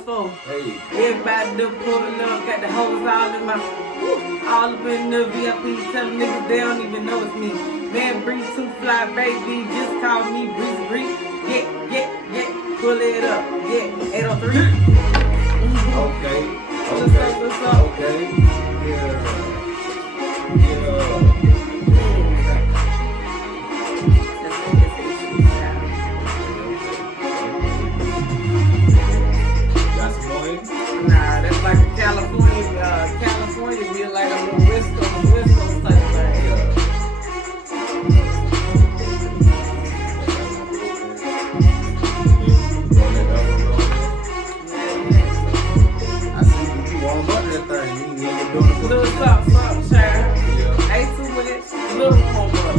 for. Hey. Everybody to pull up, got the hoes all in my, all up in the VIP, tell niggas they don't even know it's me. Man, Bree too fly, baby, just call me Breezy Bree. Yeah, pull it up, yeah, 803. Okay. What's up? Okay. Yeah. Got some more? Nah, that's like a California be like a little West Coast type thing. I see you warm up that thing. You ain't doing it. Little something, child. Ain't too much. Little warm up.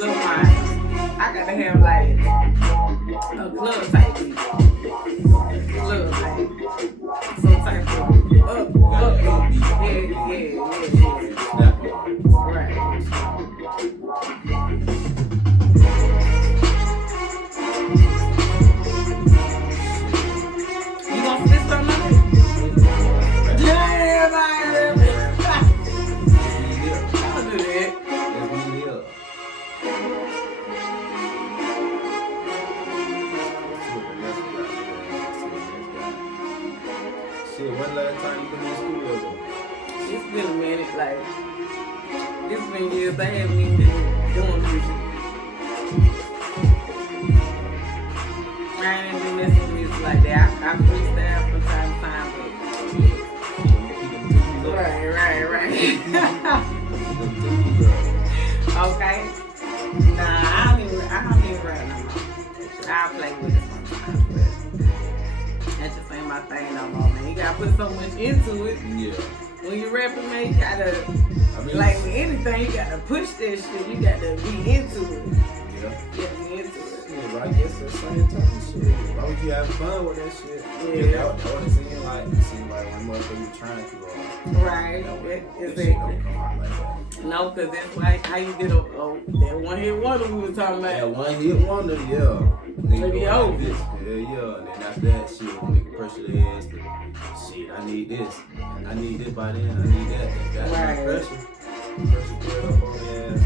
Little wine. I gotta have like a club type beat. Club like some type of up. Yeah. Right. You gonna spit something on it? Yeah, I'll do that. Shit, when last time you been in school though? It's been a minute, like, it's been years I haven't even been doing music. I ain't been listening to music like that. I freestyle from time to time, but right. Okay. Nah, I don't even rap no more. I'll play with it sometimes, but that just ain't my thing no more, man. You gotta put so much into it. Yeah. When you rapping, man, you gotta, like with anything, you gotta push that shit. You gotta be into it. Yeah. You gotta be into it. Yeah, I guess that's the same type of shit. As long as you have fun with that shit. Yeah. That what it seemed like. It seemed like one motherfucker trying to Right. Exactly. Don't come out like that. No, because that's like how you get that one hit wonder we was talking about. That one hit wonder, yeah. Nigga Maybe go like this. Yeah. And then after that shit, nigga pressure their ass to, shit, I need this. I need this by then. I need that. Got Right. pressure. Pressure put up on their ass.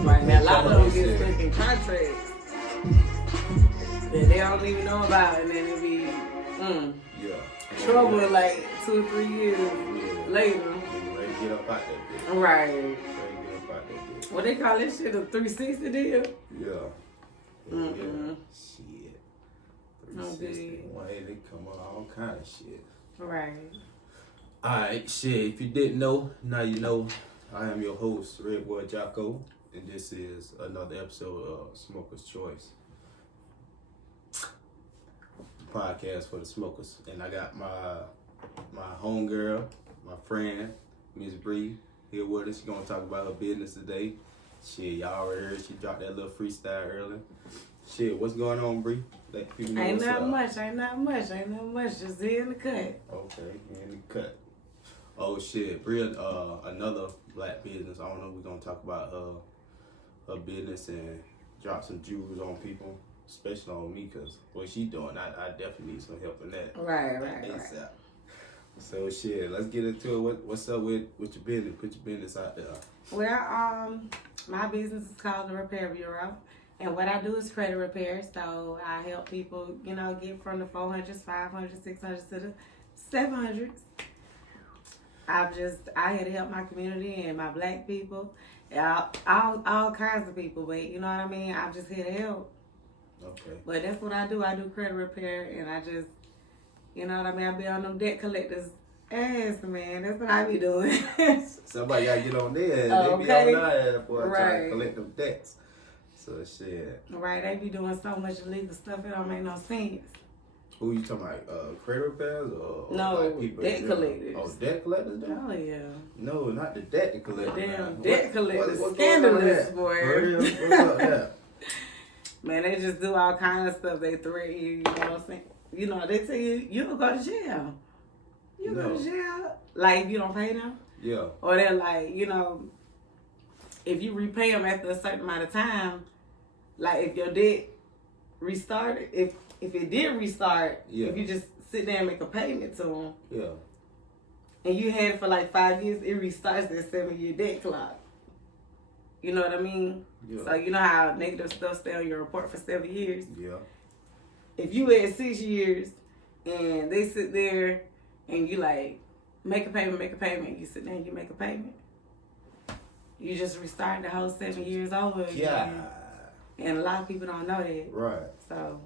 Right now, a lot of them get stuck in contracts that they don't even know about, and then it be trouble like 2 or 3 years later. Ready to get up out that bitch. Right. Ready to get up out that bitch. What they call this shit, a 360 deal? Yeah. Mm-mm. Shit. No 360. good. Why they come on all kind of shit. Right. Alright, shit. If you didn't know, now you know. I am your host, Red Boy Jocko, and this is another episode of Smoker's Choice podcast for the smokers. And I got my homegirl, my friend, Miss Bree, here with us. She's gonna talk about her business today. Shit, y'all already heard she dropped that little freestyle earlier. Shit, what's going on, Bree? Let people know Ain't what's not up. much. Just here in the cut. Okay, in the cut. Oh shit, Bree, another black business. I don't know. We're gonna talk about her business and drop some jewels on people, especially on me, cause what she doing, I definitely need some help in that. Right. So shit, let's get into it. What's up with your business? Put your business out there. Well, my business is called the Repair Bureau, and what I do is credit repair. So I help people, get from the 400s, 500s, 600s to the 700s. I had to help my community and my black people, all kinds of people. But you know what I mean? I'm just here to help. Okay. But that's what I do. I do credit repair, and I just, you know what I mean? I be on them debt collectors' ass, man. That's what I be doing. Somebody gotta get on there. And Okay. They be on there for trying Right. to collect them debts. So shit. Right, they be doing so much illegal stuff, it don't make no sense. Who you talking about? Credit repairs or No, black people? debt collectors. Oh, debt collectors? Though? Oh, yeah. No, not the debt collectors. The damn man. debt collectors. What's going on Scandalous, there? boy. For real? What's up there? Man, they just do all kinds of stuff. They threaten you, you know what I'm saying? They tell you, you'll go to jail. You go to jail. Like, if you don't pay them. Yeah. Or they're like, if you repay them after a certain amount of time, like if your debt restart it, if it did restart, Yeah. if you just sit there and make a payment to them, Yeah. and you had it for like 5 years, it restarts that 7-year debt clock. You know what I mean? Yeah. So you know how negative stuff stay on your report for 7 years? Yeah. If you at 6 years and they sit there and you like, make a payment, you sit there and you make a payment. You just restart the whole 7 years over again. Yeah. And a lot of people don't know that. Right. So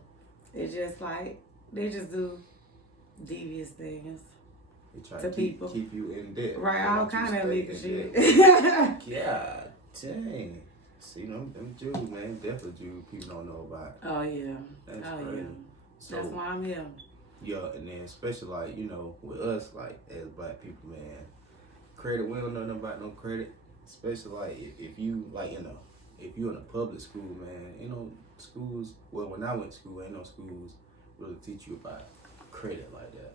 it's just like, they just do devious things. They try To to people. keep you in debt. Right, They all want you kind to of stay illegal in shit. debt. God dang. See, them Jews, man, definitely Jews people don't know about. Oh, yeah. That's Oh, crazy. yeah. So, That's why I'm here. yeah, and then especially like, you know, with us, like, as black people, man, credit, we don't know nothing about no credit. Especially like if you like, you know, if you in a public school, man, you know, schools, well, when I went to school, ain't no schools really teach you about credit like that.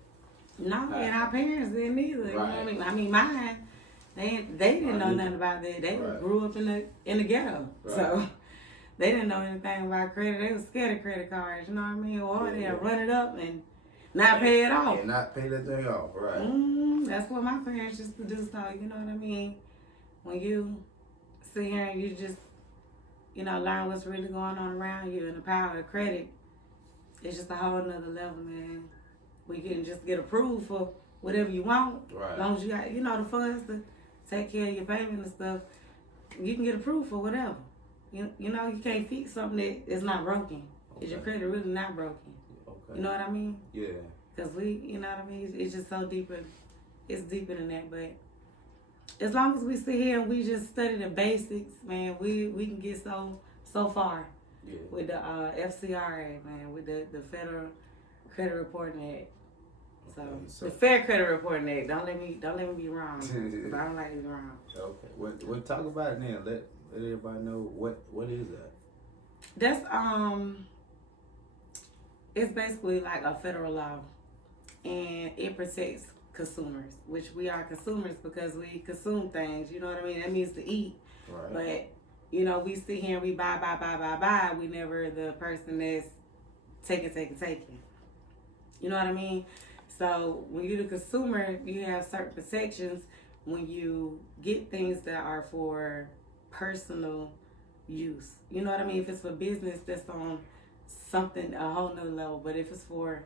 No, and our parents didn't either. You know what I Right. mean? I mean, mine, they didn't know nothing about that. They Right. grew up in the ghetto, Right. so they didn't know anything about credit. They was scared of credit cards. You know what I mean? Or Yeah. they'll run it up and not pay it off. And not pay that thing off, right? That's what my parents used to do. So you know what I mean? When you sit here and you just, you know, learn what's really going on around you and the power of credit, it's just a whole nother level, man. We can just get approved for whatever you want. Right. As long as you got, you know, the funds to take care of your payment and stuff, you can get approved for whatever. You know, you can't fix something that is not broken. Is your Okay. credit really not broken? Okay. You know what I mean? Yeah. Because you know what I mean? It's just so deeper. It's deeper than that. But as long as we sit here and we just study the basics, man, we can get so far Yeah. with the FCRA, man, with the Federal Credit Reporting Act. So, So- the Fair Credit Reporting Act. Don't let me be wrong. 'Cause I don't like to be wrong. Okay. We'll talk about it now. Let everybody know what is that. That's it's basically like a federal law, and it protects consumers, which we are consumers because we consume things. You know what I mean? That means to eat. Right. But you know, we sit here and we buy. We never the person that's taking. You know what I mean? So when you're the consumer, you have certain protections when you get things that are for personal use. You know what I mean? If it's for business, that's on something a whole nother level. But if it's for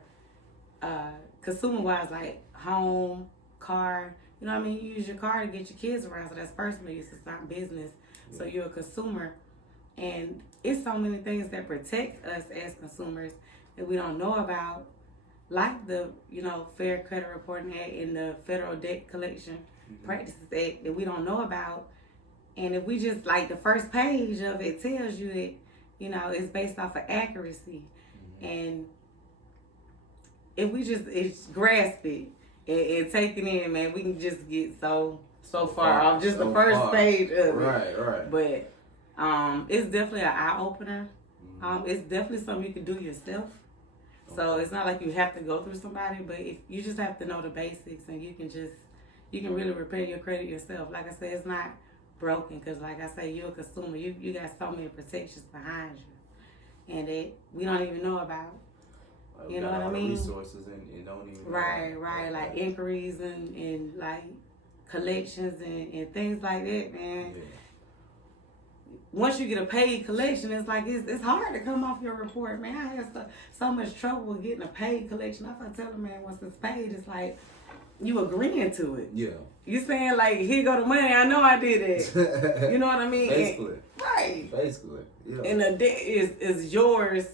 consumer wise, like home, car, you know what I mean? You use your car to get your kids around, so that's personal use. It's not business. So you're a consumer, and it's so many things that protect us as consumers that we don't know about, like the Fair Credit Reporting Act and the Federal Debt Collection Practices Act that we don't know about. And if we just like the first page of it tells you that it's based off of accuracy, and if we just grasp it and take it in, man, we can just get so far off just the first page of it. Right. But it's definitely an eye opener. It's definitely something you can do yourself. So it's not like you have to go through somebody, but if you just have to know the basics, and you can really repair your credit yourself. Like I said, it's not broken because, like I say, you're a consumer. You got so many protections behind you, and that we don't even know about. You know what I mean? Resources and don't even know Right. about. Like inquiries and like collections and things like that, man. Yeah. Once you get a paid collection, it's like it's hard to come off your report, man. I had so much trouble with getting a paid collection. I tell them, man, once it's paid, it's like you agreeing to it. Yeah. You saying like, here go the money. I know I did it. You know what I mean? Basically. Right. Basically. Yeah. And the debt is yours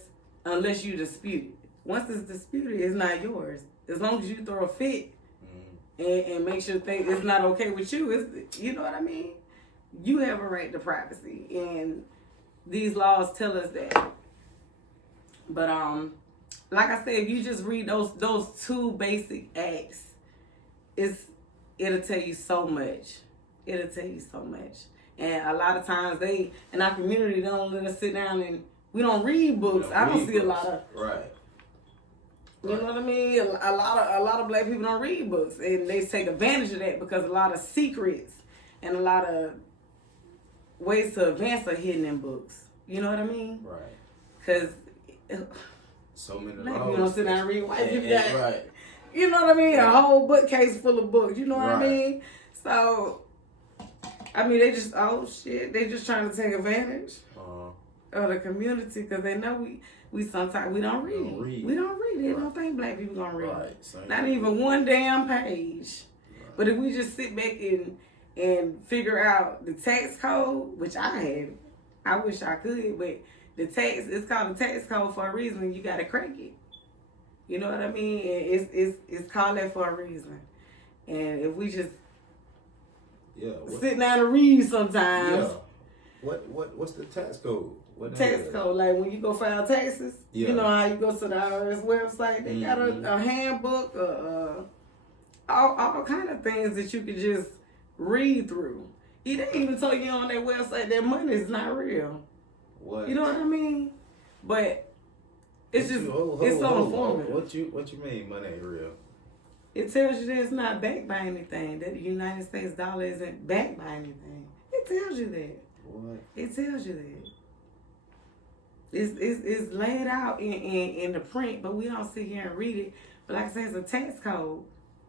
unless you dispute it. Once it's disputed, it's not yours. As long as you throw a fit and make sure it's not okay with you, you know what I mean? You have a right to privacy, and these laws tell us that. But like I said, if you just read those two basic acts, it'll tell you so much. It'll tell you so much. And a lot of times in our community, they don't let us sit down and we don't read books. I don't see a lot of You know what I mean? A lot of black people don't read books, and they take advantage of that because a lot of secrets and a lot of ways to advance are hidden in books. You know what I mean? Right. Because So many Maybe laws. you don't sit down and read. Why you got, right. you know what I mean? A whole bookcase full of books. You know what I Right. mean? So, I mean, they just they just trying to take advantage of the community because they know we sometimes we don't read. We don't read. They don't think black people gonna read. Right. Not even one damn page. Right. But if we just sit back and figure out the tax code, which I wish I could, but it's called the tax code for a reason. You gotta crack it. You know what I mean? It's called that for a reason. And if we just sit down and read sometimes. Yeah. What's the tax code? What tax code, like when you go file taxes, you know how you go to the IRS website, they got a handbook, all kind of things that you could just read through. They even told you on their website that money is not real. What? You know what I mean? But it's it's so informative. What you mean money ain't real? It tells you that it's not backed by anything, that the United States dollar isn't backed by anything. It tells you that. What? It tells you that. It's laid out in the print, but we don't sit here and read it. But like I said, it's a tax code.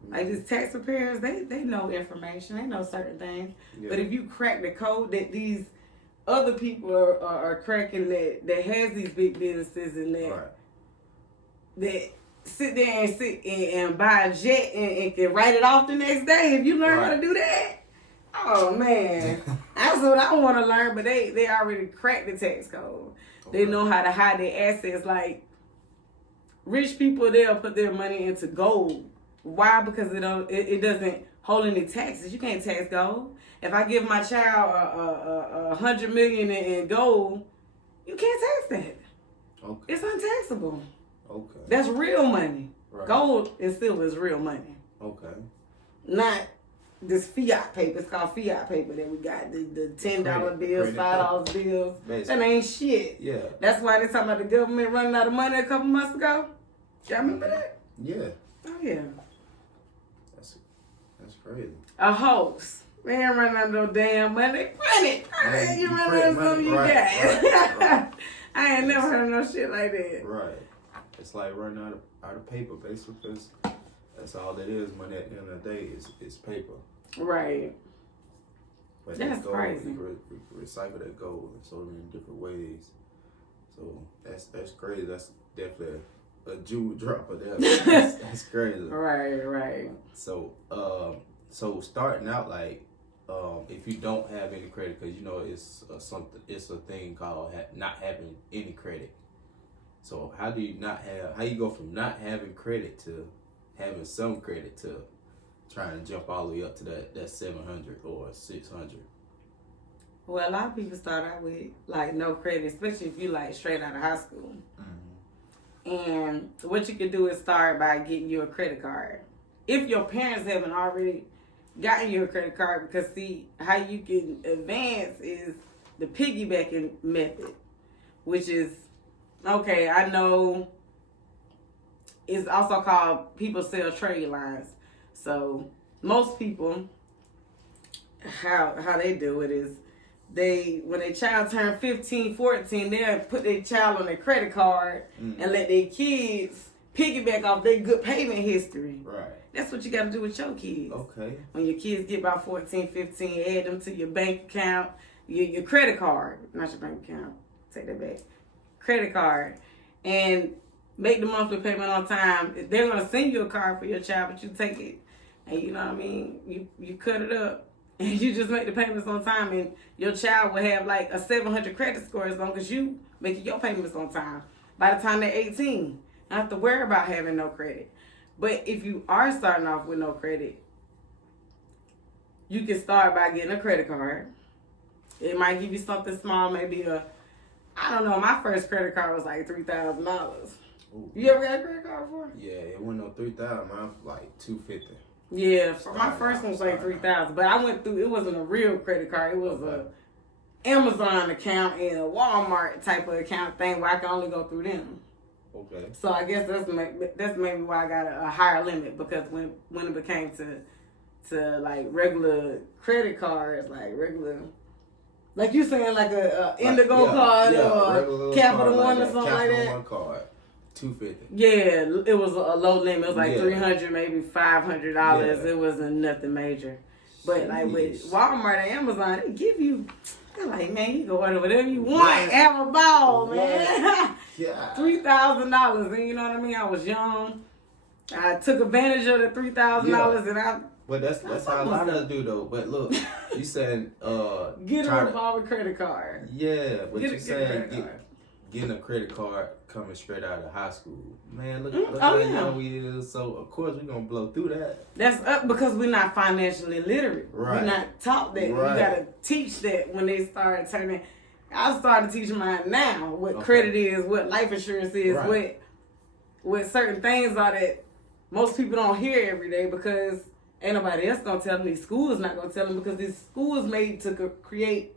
Like these tax preparers, they know information. They know certain things. Yeah. But if you crack the code that these other people are cracking that has these big businesses and that sit there and buy a jet and can write it off the next day, if you learn how to do that, oh man, that's what I want to learn. But they already cracked the tax code. They know how to hide their assets. Like rich people, they'll put their money into gold. Why? Because it doesn't hold any taxes. You can't tax gold. If I give my child $100 million in gold, you can't tax that. Okay. It's untaxable. Okay. That's real money. Right. Gold and silver is real money. Okay. Not this fiat paper. It's called fiat paper that we got. The $10 bills, $5 bills. Basically. That ain't shit. Yeah. That's why they talking about the government running out of money a couple months ago. Y'all remember that? Yeah. Oh yeah. That's crazy. A hoax. We ain't running out of no damn money. Print it. You run out of something you got. Right. I ain't never heard of no shit like that. Right. It's like running out of paper, basically, because that's all it is. Money at the end of the day is paper. Right. But that's gold, crazy. You recycle that gold in so many different ways. So that's crazy. That's definitely a jewel dropper there. That's crazy. Right. So so starting out like if you don't have any credit, because you know it's a thing called not having any credit. So how you go from not having credit to having some credit to trying to jump all the way up to that 700 or 600? Well, a lot of people start out with like no credit, especially if you like straight out of high school. Mm-hmm. And what you can do is start by getting you a credit card. If your parents haven't already gotten you a credit card, because see, how you can advance is the piggybacking method, which is, okay, I know it's also called people sell trade lines. So most people, how they do it is when a child turn 15, 14, they'll put their child on their credit card and let their kids piggyback off their good payment history. Right. That's what you got to do with your kids. Okay. When your kids get about 14, 15, add them to your bank account, your credit card, not your bank account. Take that back. Credit card, and make the monthly payment on time. They're going to send you a card for your child, but you take it, and you know what I mean? You cut it up, and you just make the payments on time, and your child will have like a 700 credit score as long as you making your payments on time. By the time they're 18, I don't have to worry about having no credit. But if you are starting off with no credit, you can start by getting a credit card. It might give you something small, maybe I don't know, my first credit card was like $3,000. You ever got a credit card before? Yeah, it wasn't no $3,000, mine was like $250. Yeah, my first one was like $3,000, but I went through, it wasn't a real credit card, it was a Amazon account and a Walmart type of account thing where I can only go through them. Okay. So I guess that's maybe why I got a higher limit, because when it became to like regular credit cards, like regular Like you saying like a Indigo card or Capital One or something like that? Capital One card. $250. Yeah, it was a low limit. It was like Yeah. $300, maybe $500. Yeah. It wasn't nothing major. But like with Walmart and Amazon, they give you. They're like, man, you can order whatever you want. Have a ball, man. Yeah. $3,000, and you know what I mean. I was young. I took advantage of the $3,000, and I. But that's how a lot of us do though. But look, you said Get a revolving credit card. Yeah, but you said card. Getting a credit card coming straight out of high school. Man, look Oh, how yeah. young we is. So of course we're gonna blow through that. That's up because we're not financially literate. Right. We're not taught that. Right. You gotta teach that when they start turning. I started teaching mine now what Okay. credit is, what life insurance is, Right. what certain things are that most people don't hear every day because ain't nobody else gonna tell them. These schools not gonna tell them because these schools made to create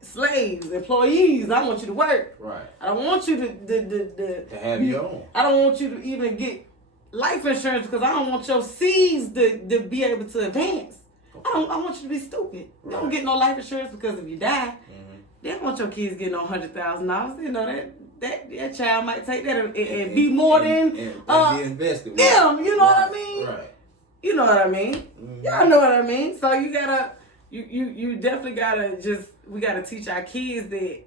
slaves, employees. I want you to work. Right. I don't want you to have your own. I don't want you to even get life insurance because I don't want your seeds to be able to advance. Okay. I want you to be stupid. You don't get no life insurance because if you die, they don't want your kids getting no $100,000. You know that child might take that and be more than be invested. them. You know what I mean? Right. You know what I mean? Mm-hmm. Y'all know what I mean. So you gotta, you definitely gotta we gotta teach our kids that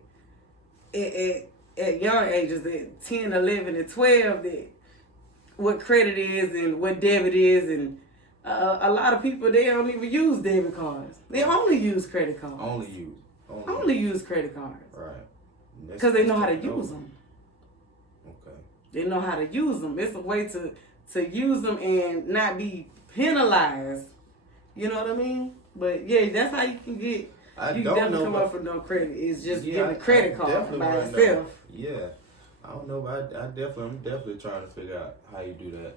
at young ages, at 10, 11, and 12, that what credit is and what debit is, and a lot of people, they don't even use debit cards. They only use credit cards. Only use credit cards. Right. Because they know how to use them. Okay. They know how to use them. It's a way to use them and not be penalized. You know what I mean? But yeah, that's how you can get. You definitely come up with no credit. It's just getting a credit card by itself. Yeah. I don't know, but I'm definitely trying to figure out how you do that.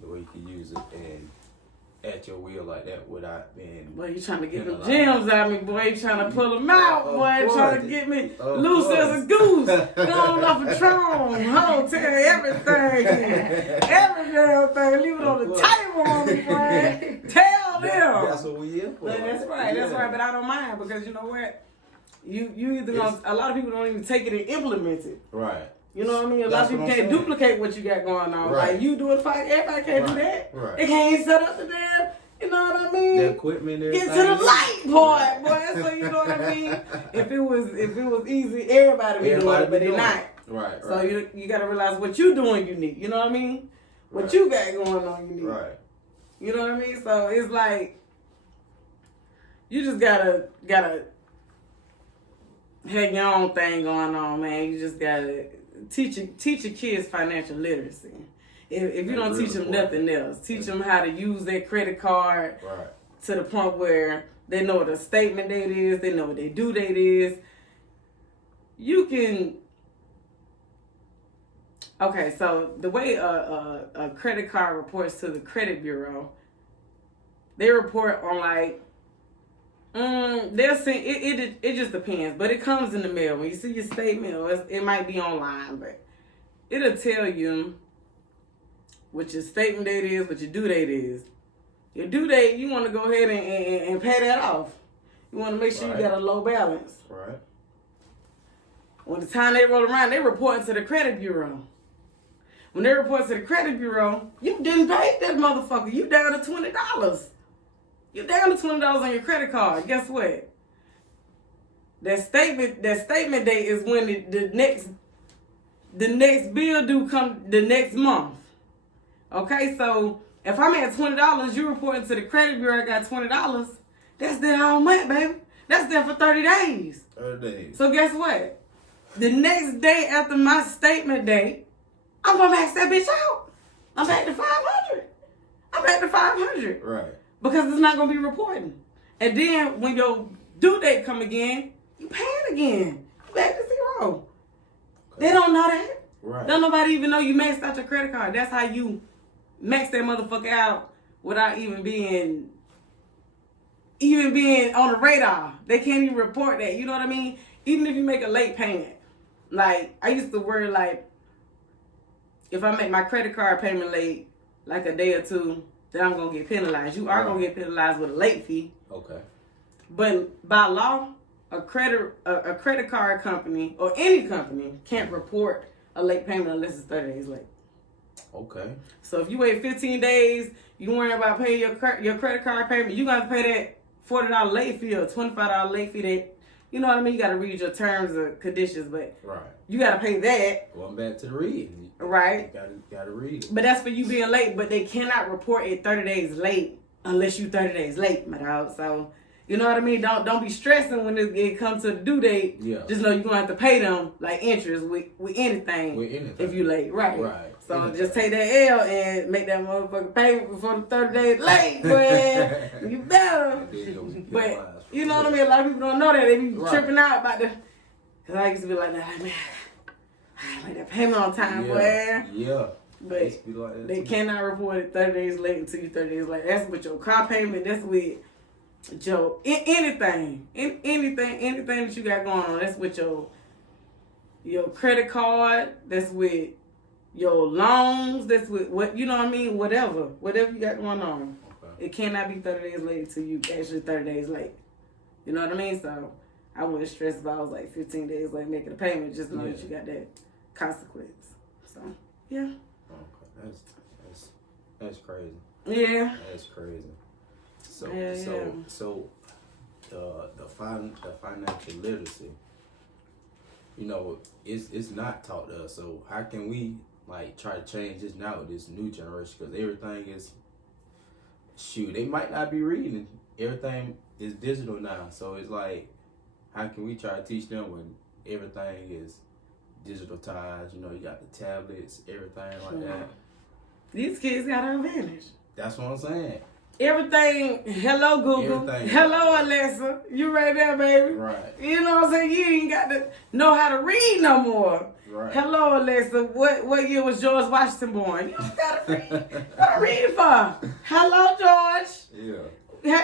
The way you can use it and at your will like that without being. Boy, you trying to get the gems out of me, boy. You trying to pull them out, boy. Trying to get me loose as a goose. Going off a throne. Hold, tell everything. Every damn thing. Leave it on the table on me, boy. Tell them. That's what we here for. That's right. That's right. But I don't mind because you know what? You either gonna, a lot of people don't even take it and implement it. Right. You know what I mean? A lot of people can't duplicate what you got going on. Right. Like you do it, everybody can't do that. Right. They can't set up the damn. You know what I mean? The equipment, everything. Get to the light part, boy. So you know what I mean? If it was easy, everybody would do it, but they're not. Right. So you gotta realize what you doing unique. You know what I mean? What you got going on unique. Right. You know what I mean? So it's like you just gotta have your own thing going on, man. You just gotta teach your kids financial literacy. If you don't teach them nothing else, teach them how to use their credit card to the point where they know what a statement date is, they know what their due date is. You can. Okay, so the way a credit card reports to the credit bureau, they report on like. They'll send it just depends, but it comes in the mail. When you see your statement, or it might be online, but it'll tell you what your statement date is, what your due date is. Your due date, you want to go ahead and pay that off. You want to make sure you got a low balance. Right. When the time they roll around, they report to the credit bureau. When they report to the credit bureau, you didn't pay that motherfucker. You down to $20. You're down to $20 on your credit card. Guess what? That statement date is when the next bill due come the next month. Okay, so if I'm at $20, you reporting to the credit bureau I got $20. That's there all month, baby. That's there for 30 days. 30 days. So guess what? The next day after my statement date, I'm gonna max that bitch out. I'm back to 500. I'm back to 500. Right. Because it's not gonna be reporting. And then when your due date come again, you pay it again. You back to zero. Okay. They don't know that. Right. Don't nobody even know you maxed out your credit card. That's how you max that motherfucker out without even being on the radar. They can't even report that. You know what I mean? Even if you make a late payment. Like, I used to worry like, if I make my credit card payment late, like a day or two, then I'm going to get penalized. You are going to get penalized with a late fee. Okay. But by law, a credit card company or any company can't report a late payment unless it's 30 days late. Okay. So if you wait 15 days, you worry about paying your credit card payment, you got to pay that $40 late fee or $25 late fee. That, you know what I mean? You got to read your terms and conditions, but you got to pay that. Going back to the reading. Right. You gotta read it. But that's for you being late, but they cannot report it 30 days late unless you 30 days late, my dog. So, you know what I mean? Don't be stressing when it comes to the due date. Yeah. Just know you're going to have to pay them like interest with anything if you late. Right. So just take that L and make that motherfucking payment before the 30 days late, boy. You better. But you know what I mean? A lot of people don't know that. They be tripping out about the... Because I used to be like that, man, I make that payment on time, boy. Yeah. But they cannot report it 30 days late until you 30 days late. That's with your car payment. That's with your anything that you got going on. That's with your credit card. That's with your loans. That's with what, you know what I mean? Whatever you got going on. Okay. It cannot be 30 days late until you actually 30 days late. You know what I mean? So I wouldn't stress if I was like 15 days late making a payment. Just know that you got that consequence. So yeah. Okay, that's crazy. Yeah. That's crazy. So the financial literacy, you know, it's not taught to us. So how can we like try to change this now with this new generation? Because everything is they might not be reading. Everything is digital now. So it's like, how can we try to teach them when everything is digitalized? You know, you got the tablets, everything like that. These kids got an advantage. That's what I'm saying. Everything, hello Google, hello Alexa, you right there, baby. Right. You know what I'm saying? You ain't got to know how to read no more. Right. Hello Alexa, what year was George Washington born? You don't got to read. What to read for? Hello George. Yeah.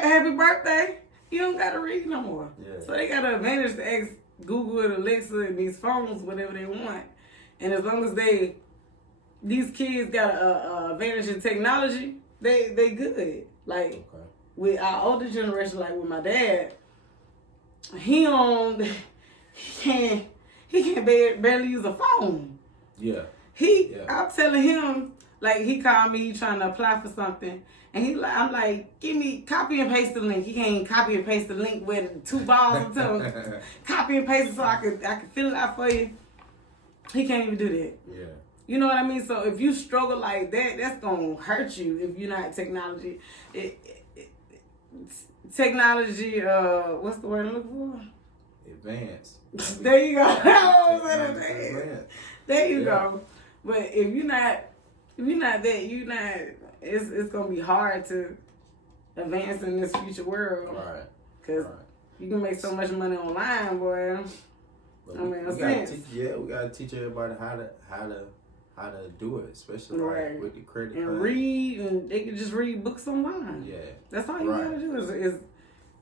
Happy birthday. You don't got to read no more. Yeah. So they got an advantage to ask Google and Alexa and these phones whatever they want. And as long as these kids got a advantage in technology, they good. Like with our older generation, like with my dad, he can't barely use a phone. Yeah. I'm telling him, like, he called me trying to apply for something, and I'm like, give me copy and paste the link. He can't copy and paste the link with 2 balls or something. Copy and paste it so I could fill it out for you. He can't even do that. Yeah. You know what I mean? So if you struggle like that, that's going to hurt you if you're not technology. Technology, what's the word I'm looking for? Advanced. There you go. There you go. But if you're not that, it's going to be hard to advance in this future world. Right. Because you can make so much money online, boy. We gotta teach everybody how to do it, especially like with the credit card. And read, and they can just read books online. Yeah. That's all you gotta do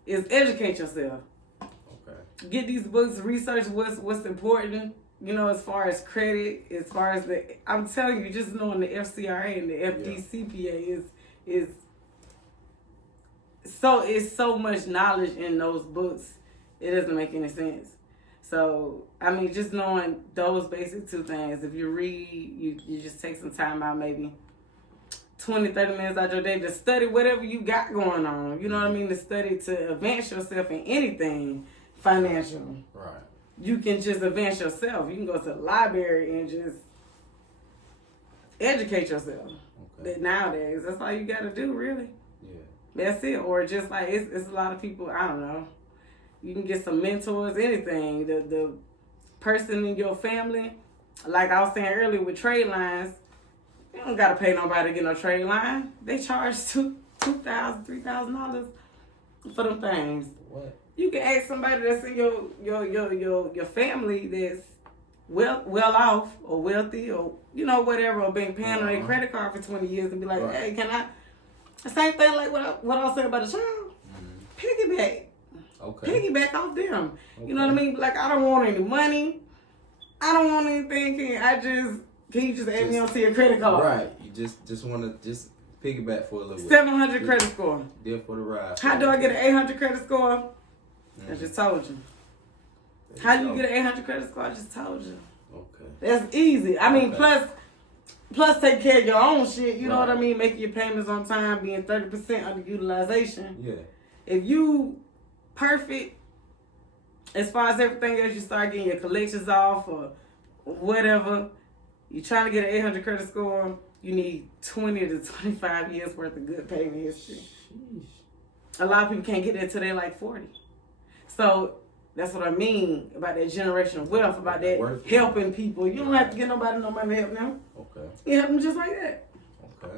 is educate yourself. Okay. Get these books, research what's important, you know, as far as credit, as far as I'm telling you, just knowing the FCRA and the FDCPA is so much knowledge in those books, it doesn't make any sense. So, I mean, just knowing those basic 2 things, if you read, you just take some time out, maybe 20, 30 minutes out your day to study whatever you got going on. You know what I mean? To study, to advance yourself in anything financial. Right. You can just advance yourself. You can go to the library and just educate yourself. Okay. Nowadays, that's all you got to do, really. Yeah. That's it. Or just like, it's a lot of people, I don't know. You can get some mentors, anything. The person in your family, like I was saying earlier with trade lines, you don't gotta pay nobody to get no trade line. They charge $2,000, $3,000 for them things. What? You can ask somebody that's in your family that's well off or wealthy or whatever, or been paying on their credit card for 20 years and be like, hey, can I? The same thing like what I was saying about the child. Piggyback. Okay. Piggyback off them. Okay. You know what I mean? Like, I don't want any money. I don't want anything. Can you just add me onto your credit card? Right. You just want to piggyback for a little bit. 700 credit score. There for the ride. How do I get an 800 credit score? I just told you. How do you get an 800 credit score? I just told you. Okay. That's easy. I mean, Okay. plus take care of your own shit. You know what I Right. mean? Making your payments on time, being 30% underutilization. Yeah. If you perfect, as far as everything else, you start getting your collections off or whatever. You're trying to get an 800 credit score. You need 20 to 25 years worth of good payment history. Sheesh. A lot of people can't get there till they're like 40. So that's what I mean about that generational wealth, about that Worth it. helping people. You don't have to get nobody no money to help them. Okay. You help them just like that. Okay.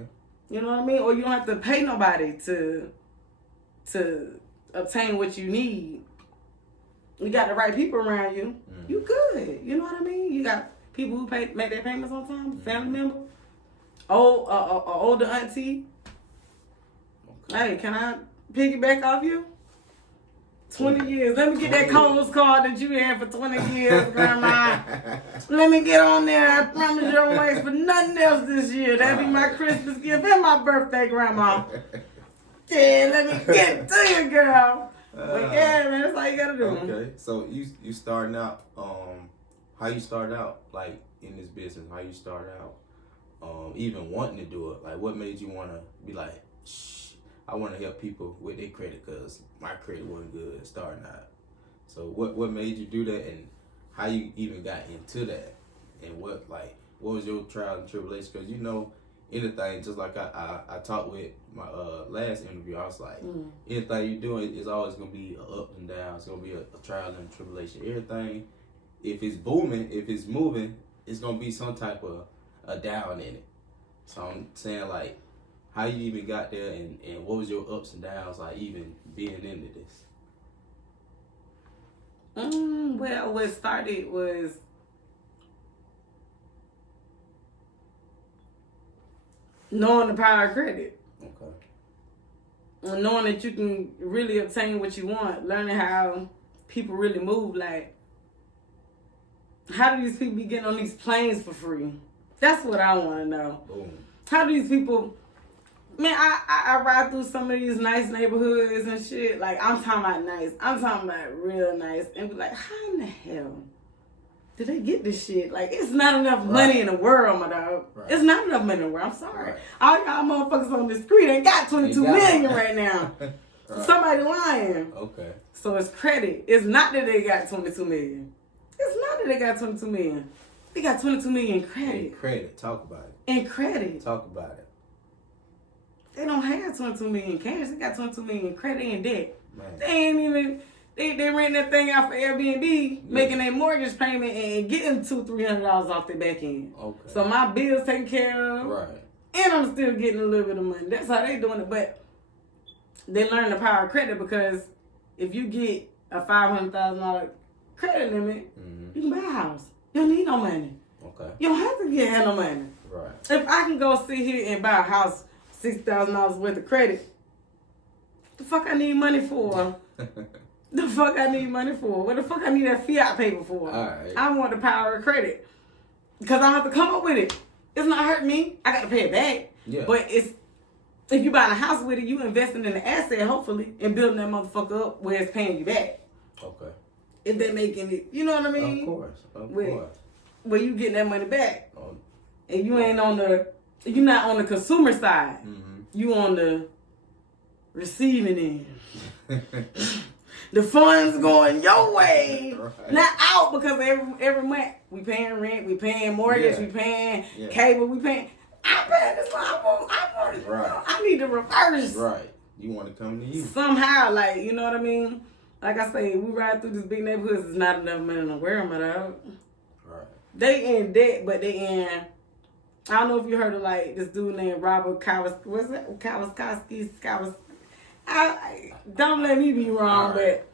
You know what I mean? Or you don't have to pay nobody to obtain what you need. You got the right people around you. Mm. You good. You know what I mean? You got people who make their payments on time. Family member, older auntie. Okay. Hey, can I piggyback off you? 20 years. Let me get 20 that Kohl's card that you had for 20 years, Grandma. Let me get on there. I promise you I won't wait for nothing else this year. That'll be my Christmas gift and my birthday, Grandma. Yeah, let me get it to you, girl. But yeah, man, that's all you gotta do. Okay. So you starting out, how you start out, like, in this business, how you start out, even wanting to do it, like, what made you want to be like, shh, I want to help people with their credit because my credit wasn't good starting out. So what made you do that, and how you even got into that, and what was your trial and tribulation? Because anything, just like I talked with my last interview, I was like, anything you doing is always gonna be an up and down. It's gonna be a trial and tribulation. Everything, if it's booming, if it's moving, it's gonna be some type of a down in it. So I'm saying, like, how you even got there, and what was your ups and downs, like, even being into this? Well, what started was knowing the power of credit. Okay. And knowing that you can really obtain what you want. Learning how people really move. Like, how do these people be getting on these planes for free? That's what I want to know. Boom. How do these people... Man, I ride through some of these nice neighborhoods and shit. Like, I'm talking about nice. I'm talking about real nice. And be like, how in the hell did they get this shit? Like, it's not enough money in the world, my dog. Right. It's not enough money in the world. I'm sorry. Right. All y'all motherfuckers on the street ain't got 22 million right now. Right. Somebody lying. Okay. So it's credit. It's not that they got 22 million. It's not that they got 22 million. They got 22 million in credit. In credit. Talk about it. In credit. Talk about it. They don't have 22 million cash. They got 22 million credit and debt. Man. They ain't even, they rent that thing out for Airbnb, making a mortgage payment and getting $200-300 off their back end. Okay. So my bills taken care of. Right. And I'm still getting a little bit of money. That's how they doing it. But they learn the power of credit, because if you get a $500,000 credit limit, you can buy a house. You don't need no money. Okay. You don't have to have no money. Right. If I can go sit here and buy a house, $6,000 worth of credit, the fuck I need money for? The fuck I need money for? What the fuck I need that fiat paper for? All right. I want the power of credit, because I have to come up with it. It's not hurting me. I got to pay it back. Yeah. But it's, if you buying a house with it, you investing in the asset, hopefully, and building that motherfucker up where it's paying you back. Okay. If they're making it, you know what I mean? Of course. Of Wait. course. Where you getting that money back. Oh. And you ain't on the, you're not on the consumer side. You on the receiving end. The funds going your way, Right. not out, because every month we paying rent, we paying mortgage, Yeah. we paying Yeah. cable, we paying. I paying this one. I want it. Right. I need to reverse Right. You want to come to you. somehow, like, you know what I mean? Like I say, we ride through these big neighborhoods. There's not enough money in the world, my dog. Right. They in debt, but they in. I don't know if you heard of, like, this dude named Robert Kawasaki. Don't let me be wrong, but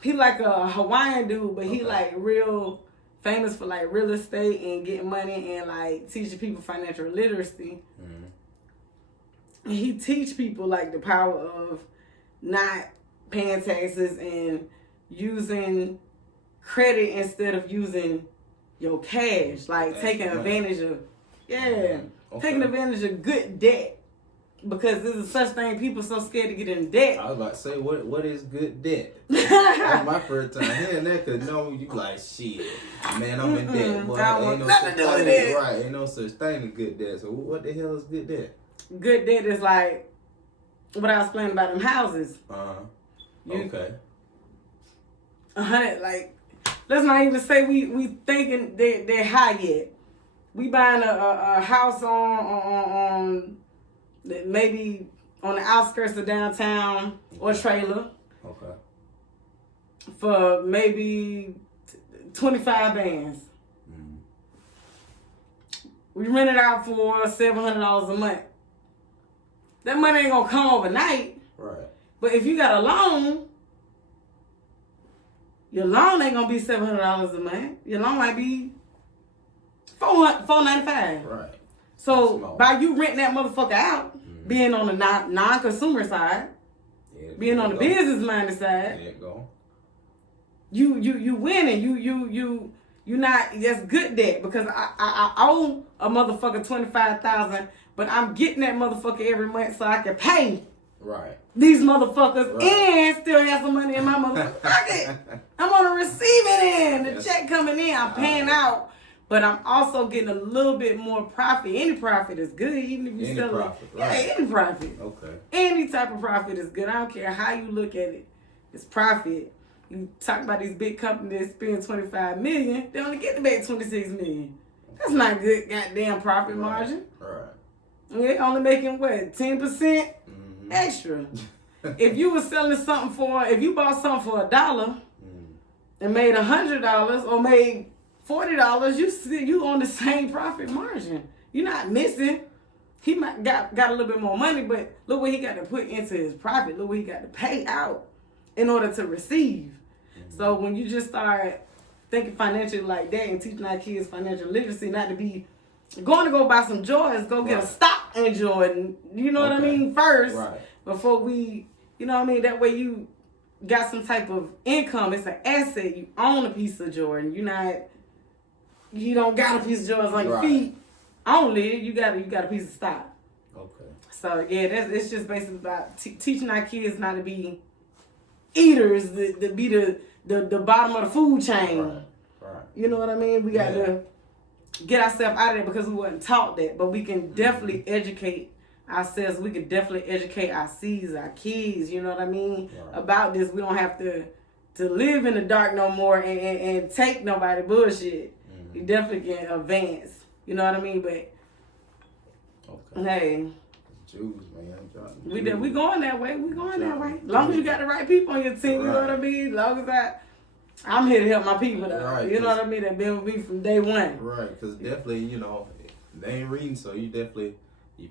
he like a Hawaiian dude, but he like real famous for like real estate and getting money and like teaching people financial literacy. And he teach people like the power of not paying taxes and using credit instead of using your cash, like taking advantage of. Yeah, Okay. taking advantage of good debt. because there's a such thing. People so scared to get in debt. I was about to say, what is good debt? That's my first time hearing that, because no, you like, shit, man, I'm in debt. Boy, I ain't want no nothing such to do with thing, that. right? Ain't no such thing as good debt. So what the hell is good debt? Good debt is like what I was explaining about them houses. Okay. 100, like, let's not even say we thinking they're high yet. We buying a house on maybe on the outskirts of downtown or trailer. Okay. For maybe 25 bands. Mm. We rent it out for $700 a month. That money ain't gonna come overnight. Right. But if you got a loan, your loan ain't gonna be $700 a month. Your loan might be $495. Right. So Small. by you renting that motherfucker out, being on the non-consumer side, being on the business-minded side, there you go. You winning. You not. That's good debt because I owe a motherfucker $25,000, but I'm getting that motherfucker every month so I can pay Right. these motherfuckers Right. and still have some money in my motherfucking pocket. I'm gonna receive it in. The Yes. check coming in. I'm paying out, but I'm also getting a little bit more profit. Any profit is good, even if you Any sell profit, it. right. Yeah, any profit. Okay. Any type of profit is good. I don't care how you look at it. It's profit. You talk about these big companies that spend $25 million, they only get to make $26 million. That's not good goddamn profit margin. Right. They only making what, 10% extra. If you was selling something if you bought something for $1 and made $100 or made $40, you on the same profit margin. You're not missing. He might got a little bit more money, but look what he got to put into his profit. Look what he got to pay out in order to receive. So when you just start thinking financially like that and teaching our kids financial literacy, not to be going to go buy some Jordans, go get a stock in Jordan, you know what I mean, first, before we, you know what I mean, that way you got some type of income. It's an asset. You own a piece of Jordan. You don't got a piece of Jordans on your feet only. You got a piece of stock. Okay. So yeah, it's just basically about teaching our kids not to be eaters, to be the bottom of the food chain. Right. You know what I mean? We got to get ourselves out of there because we wasn't taught that. But we can definitely educate ourselves. We can definitely educate our seeds, our kids, you know what I mean, about this. We don't have to live in the dark no more and take nobody bullshit. You definitely can advance. You know what I mean? But hey, Jews, man. we going that way. We going that way. As long as you got the right people on your team, you know what I mean? As long as I'm here to help my people though. You know what I mean? That been with me from day one. Right, because definitely, you know, they ain't reading, so you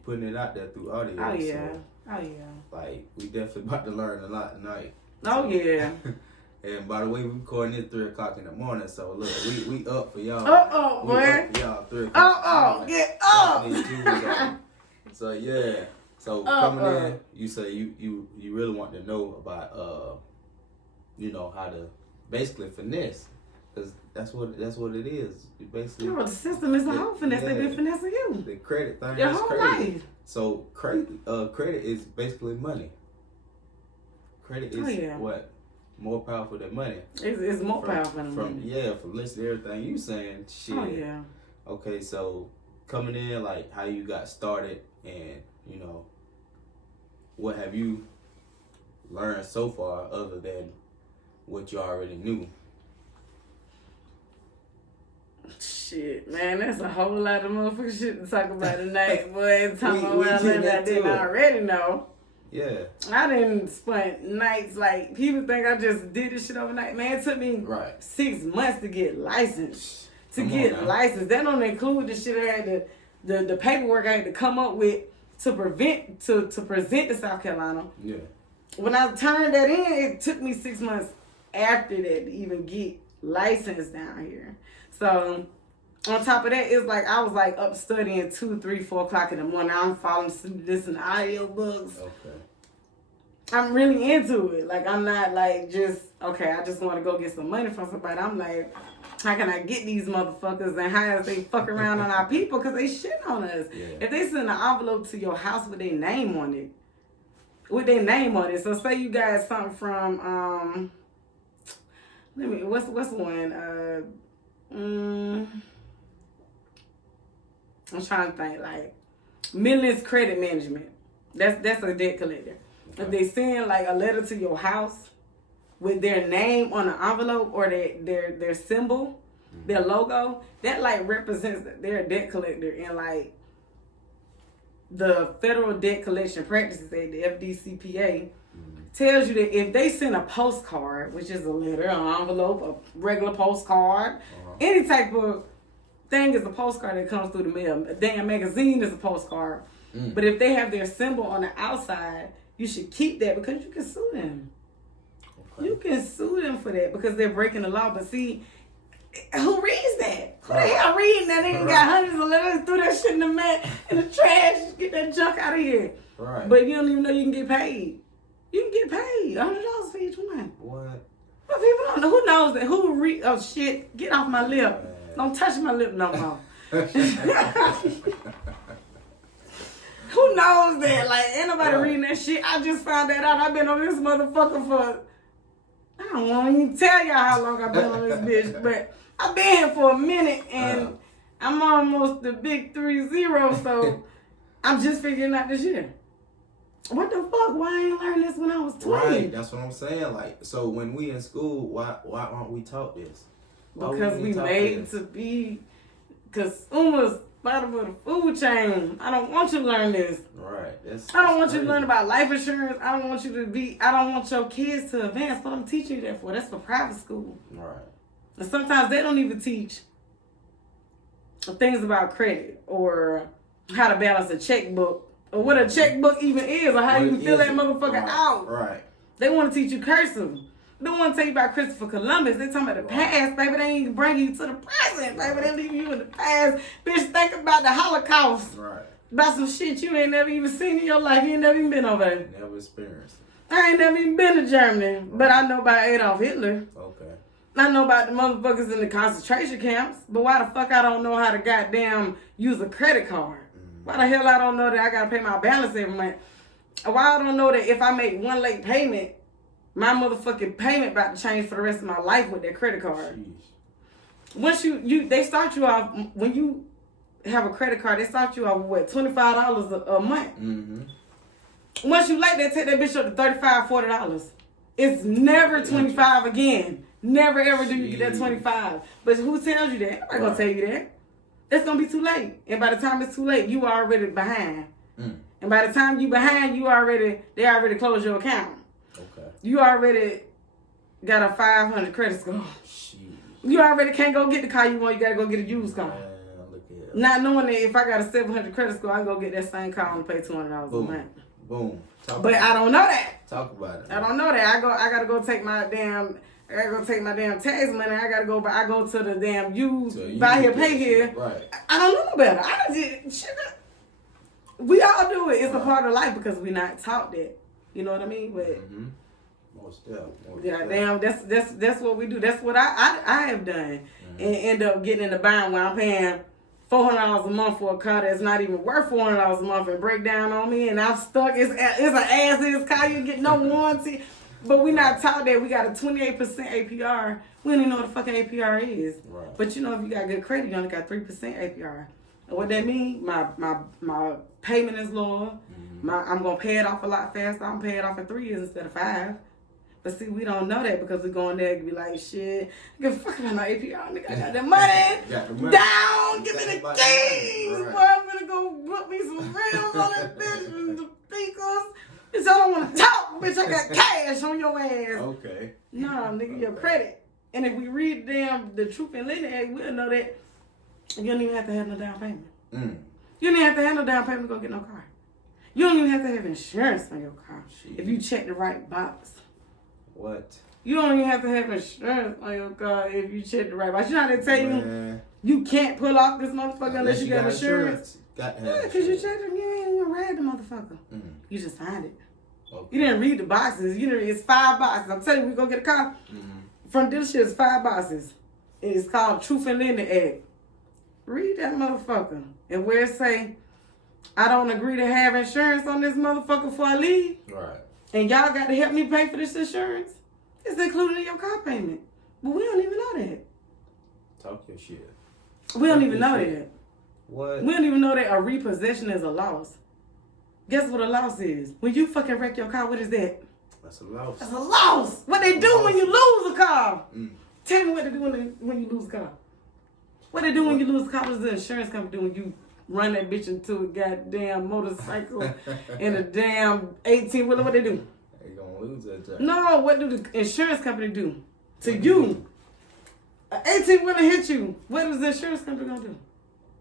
putting it out there through audio. Oh yeah. So, Oh yeah. like, we definitely about to learn a lot tonight. Oh yeah. And by the way, we recording it 3 o'clock in the morning, so look, we up for y'all. Boy. We up for y'all 3 o'clock. Get up. So yeah. So coming in, you say you really want to know about you know, how to basically finesse, because that's what it is. You basically, the system is a whole finesse. They've been finessing you. The credit thing Your is whole crazy. life. So credit is basically money. Credit is what? More powerful than money. It's more powerful than money. Yeah, from listening to everything you saying, shit. Oh yeah. Okay, so coming in, like how you got started, and you know, what have you learned so far other than what you already knew? Shit, man, that's a whole lot of motherfucking shit to talk about tonight, boy. Talking about what I learned I didn't already know. Yeah. I didn't spend nights like people think I just did this shit overnight. Man, it took me 6 months to get licensed. That don't include the shit I had the paperwork I had to come up with to present to South Carolina. Yeah. When I turned that in, it took me 6 months after that to even get licensed down here. So on top of that, it's like I was like up studying 2, 3, 4 o'clock in the morning. I'm falling asleep listening to audiobooks. Okay. I'm really into it. Like, I'm not like just, okay, I just want to go get some money from somebody. I'm like, how can I get these motherfuckers and how is they fuck around on our people? Because they shit on us. Yeah. If they send an envelope to your house with their name on it, so say you got something from, what's one? I'm trying to think, like, Midlands Credit Management. That's a debt collector. Okay. If they send like a letter to your house with their name on the envelope or their symbol, their logo, that like represents that they're a debt collector. And like the Federal Debt Collection Practices Act, the FDCPA, tells you that if they send a postcard, which is a letter, an envelope, a regular postcard, any type of thing is a postcard that comes through the mail. A damn magazine is a postcard. But if they have their symbol on the outside, you should keep that because you can sue them. Okay. You can sue them for that because they're breaking the law. But see, who reads that? Who the hell reading that? They got hundreds of letters, threw that shit in the trash, get that junk out of here. Right. But you don't even know you can get paid. You can get paid $100 for each one. What? But people don't know. Who knows that? Oh shit! Get off my lip! Don't touch my lip no more. Who knows that? Like, ain't nobody reading that shit. I just found that out. I've been on this motherfucker for, I don't want to even tell y'all how long I've been on this bitch, but I've been here for a minute, and I'm almost the big 30, so I'm just figuring out this year. What the fuck? Why I ain't learned this when I was 20? Right, that's what I'm saying. Like, so when we in school, why aren't we taught this? Because we made to be consumers, bottom of the food chain. I don't want you to learn this. Right. I don't want you to learn about life insurance. I don't want your kids to advance. What I'm teaching you that for? That's for private school. Right. And sometimes they don't even teach things about credit or how to balance a checkbook or what a checkbook even is or how you can fill that motherfucker out. Right. They want to teach you cursive. They don't want to tell you about Christopher Columbus. They talking about the past, baby. They ain't bring you to the present, baby. They leave you in the past. Bitch, think about the Holocaust. Right. About some shit you ain't never even seen in your life. You ain't never even been over there. Never experienced it. I ain't never even been to Germany. But I know about Adolf Hitler. Okay. I know about the motherfuckers in the concentration camps. But why the fuck I don't know how to goddamn use a credit card? Why the hell I don't know that I gotta pay my balance every month? Why I don't know that if I make one late payment, my motherfucking payment about to change for the rest of my life with that credit card. Jeez. Once they start you off, when you have a credit card, they start you off with what, $25 a month. Mm-hmm. Once you late, they take that bitch up to $35, $40. It's never 25 again. Never ever do you get that 25. But who tells you that? Nobody gonna tell you that. It's gonna be too late. And by the time it's too late, you are already behind. And by the time you behind, they already closed your account. Okay. You already got a 500 credit score. Jeez. You already can't go get the car you want. You gotta go get a used car. Look at not knowing that if I got a 700 credit score, I can go get that same car and pay $200 a month. Boom. But I don't know that. Talk about it. I don't know that. I gotta go take my damn tax money. I go to the damn buy here, pay here. Right. I don't know no better. We all do it. It's a part of life because we're not taught that. You know what I mean? But most definitely. Yeah, damn. That's what we do. That's what I have done, and end up getting in the bind where I'm paying $400 a month for a car that's not even worth $400 a month and break down on me, and I'm stuck. It's an ass-ass car. You get no warranty. But we not taught that. We got a 28% APR. We don't even know what the fucking APR is. Right. But you know, if you got good credit, you only got 3% APR. And what that mean? My payment is lower. I'm gonna pay it off a lot faster. I'm paying it off in 3 years instead of 5. But see, we don't know that because we go in there and be like, shit, give a fuck about my APR. Nigga, I got the money. Down, give me the keys. Right. Boy, I'm gonna go put me some rims on that bitch and the speakers. Bitch, I don't want to talk. Bitch, I got cash on your ass. Okay. Nah, nigga, your credit. And if we read the Truth in Lending Act, we'll know that you don't even have to have no down payment. You don't even have to have no down payment to go get no car. You don't even have to have insurance on your car if you check the right box. What? You don't even have to have insurance on your car if you check the right box. You know how they tell you can't pull off this motherfucker unless you got insurance? Got to have because you checked it, you ain't even read the motherfucker. You just find it. Okay. You didn't read the boxes. It's 5 boxes. I'm telling you, we gonna get a car. From dealership, it's 5 boxes. It's called Truth in Lending Act. Read that motherfucker. And where it say, I don't agree to have insurance on this motherfucker before I leave. Right. And y'all got to help me pay for this insurance. It's included in your car payment. But we don't even know that. Talk your shit. We don't even know that. What? We don't even know that a repossession is a loss. Guess what a loss is? When you fucking wreck your car, what is that? That's a loss. That's a loss. What they do when you lose a car? Mm. Tell me what they do when you lose a car. What they do when you lose a car? What does the insurance company do when you run that bitch into a goddamn motorcycle and a damn 18-wheeler? What they do? They gonna lose that job. No, what do the insurance company do to you? An 18-wheeler hit you. What is the insurance company gonna do?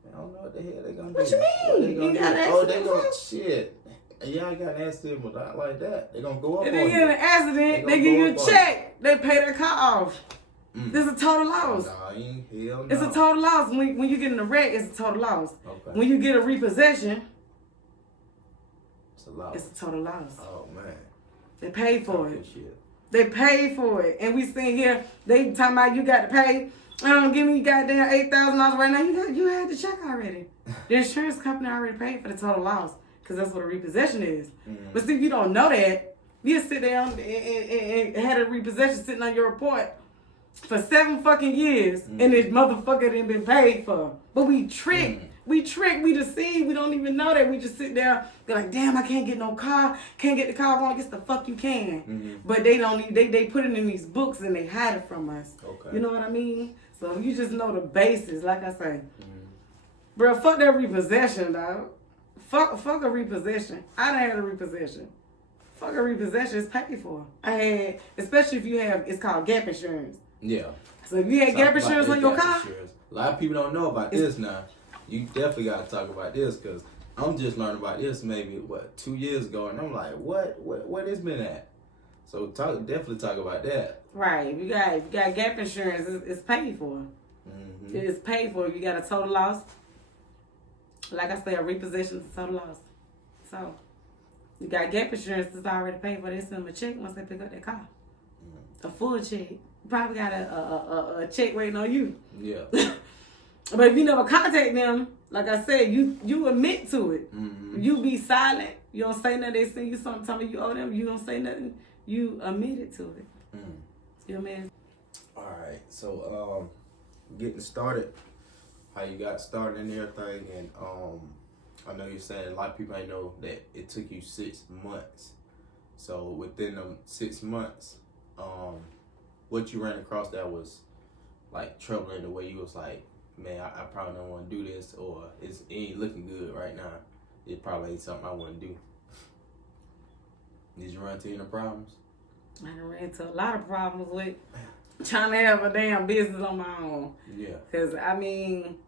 I don't know what the hell they gonna do. What you What mean? they gonna You got do? an Oh, they accident gonna first? shit. Y'all got an accident without like that. They gonna go up If on they get in you. an accident, They they gonna give go you up a on check. They pay their car off. Mm. This is a total loss. Nah, ain't hell no. It's a total loss. When you get in a wreck, it's a total loss. Okay. When you get a repossession, It's a loss. it's a total loss. Oh man. They pay for Talk it. your shit. They pay for it. And we sitting here, they talking about you got to pay. Give me goddamn $8,000 right now. You had the check already. The insurance company already paid for the total loss because that's what a repossession is. Mm. But see, if you don't know that, you just sit down and had a repossession sitting on your report for 7 fucking years, and this motherfucker didn't been paid for. But we trick. We deceive. We don't even know that. We just sit there, be like, damn, I can't get no car. Can't get the car I want. Guess the fuck you can. Mm-hmm. But they don't. They put it in these books and they hide it from us. Okay. You know what I mean? So you just know the basis, like I say. Mm-hmm. Bro, fuck that repossession, dog. Fuck a repossession. I done had a repossession. Fuck a repossession. It's paid for. I had, especially if you have, it's called gap insurance. Yeah. So if you had gap insurance on your car, insurance. A lot of people don't know about this now. You definitely got to talk about this because I'm just learning about this maybe 2 years ago, and I'm like, what it's been at? So definitely talk about that. right? If you got gap insurance, it's paid for. Mm-hmm. It's paid for if you got a total loss. Like I say, a repossession is a total loss. So you got gap insurance that's already paid for. They send them a check once they pick up their car. A full check. You probably got a check waiting on you. Yeah. But if you never contact them, like I said, you admit to it. Mm-hmm. You be silent. You don't say nothing. They send you something, tell me you owe them. You don't say nothing. You admitted to it. Mm. You know what I mean? All right. So getting started, how you got started and everything, and I know you're saying a lot of people ain't know that it took you 6 months. So within them 6 months, what you ran across that was like troubling, the way you was like, man, I probably don't want to do this, or it ain't looking good right now. It probably ain't something I want to do. Did you run into any problems? I done ran into a lot of problems with trying to have a damn business on my own. Yeah. Because, I mean,